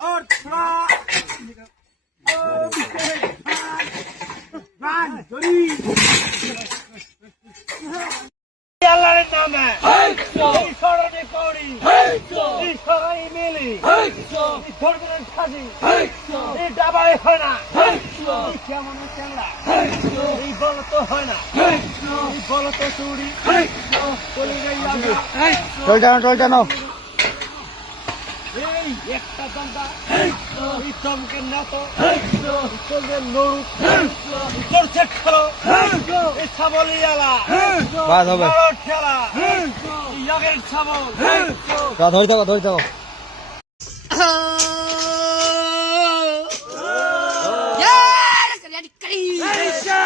और थोड़ा আল্লাহর নামে এই সরণে করি এই সরাই মেলি এই ধর্মের খাজি এই ডাবাই হয় না এই কেমন চ্যাংড়া এই বল তো হয় না এই বল তো চুরি চল জানো এই একটা দমটা এই দমকে না তো চলবে নড়ু করছে খেলো এই ছাবলিয়ালা বাস হবে খেলা ইয়াগের ছাবল ধরে থাকো Yes!